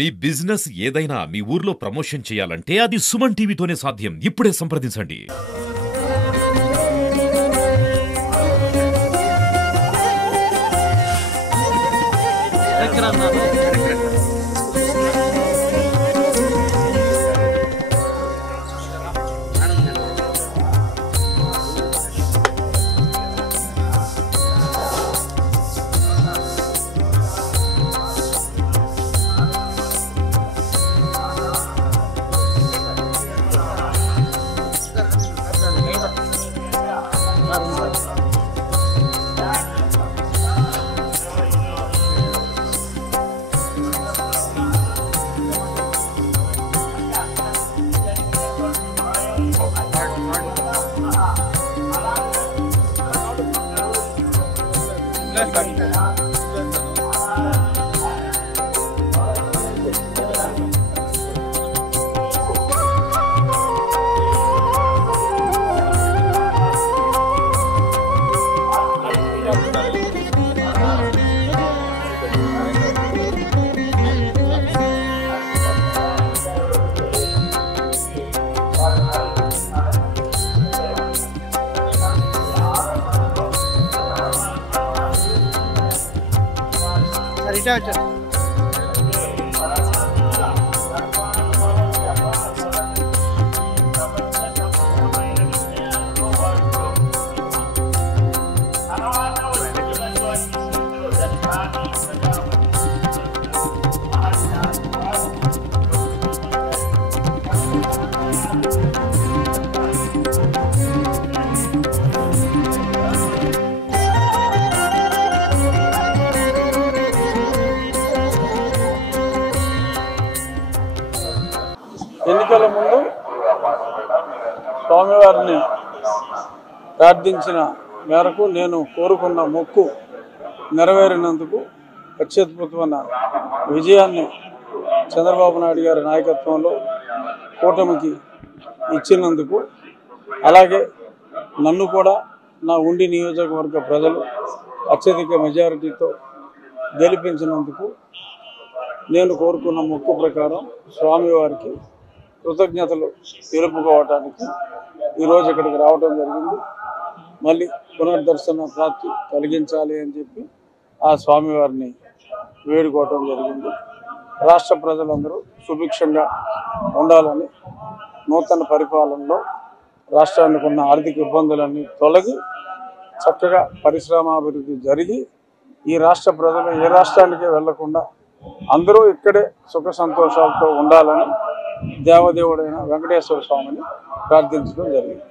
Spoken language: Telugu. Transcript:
మీ బిజినెస్ ఏదైనా మీ ఊర్లో ప్రమోషన్ చేయాలంటే అది సుమన్ టీవీతోనే సాధ్యం. ఇప్పుడే సంప్రదించండి. ఎన్నికల ముందు స్వామివారిని ప్రార్థించిన మేరకు నేను కోరుకున్న మొక్కు నెరవేరినందుకు అత్యద్భుతమైన విజయాన్ని చంద్రబాబు నాయుడు గారి నాయకత్వంలో కూటమికి ఇచ్చినందుకు, అలాగే నన్ను కూడా నా ఉండి నియోజకవర్గ ప్రజలు అత్యధిక మెజారిటీతో గెలిపించినందుకు నేను కోరుకున్న మొక్కు ప్రకారం స్వామివారికి కృతజ్ఞతలు తెలుపుకోవటానికి ఈరోజు ఇక్కడికి రావడం జరిగింది. మళ్ళీ పునర్దర్శన ప్రాప్తి కలిగించాలి అని చెప్పి ఆ స్వామివారిని వేడుకోవటం జరిగింది. రాష్ట్ర ప్రజలందరూ సుభిక్షంగా ఉండాలని, నూతన పరిపాలనలో రాష్ట్రానికి ఉన్న ఆర్థిక ఇబ్బందులన్నీ తొలగి చక్కగా పరిశ్రమాభివృద్ధి జరిగి ఈ రాష్ట్ర ప్రజలు ఏ రాష్ట్రానికే వెళ్లకుండా అందరూ ఇక్కడే సుఖ సంతోషాలతో ఉండాలని దేవదేవుడైన వెంకటేశ్వర స్వామిని ప్రార్థించడం జరిగింది.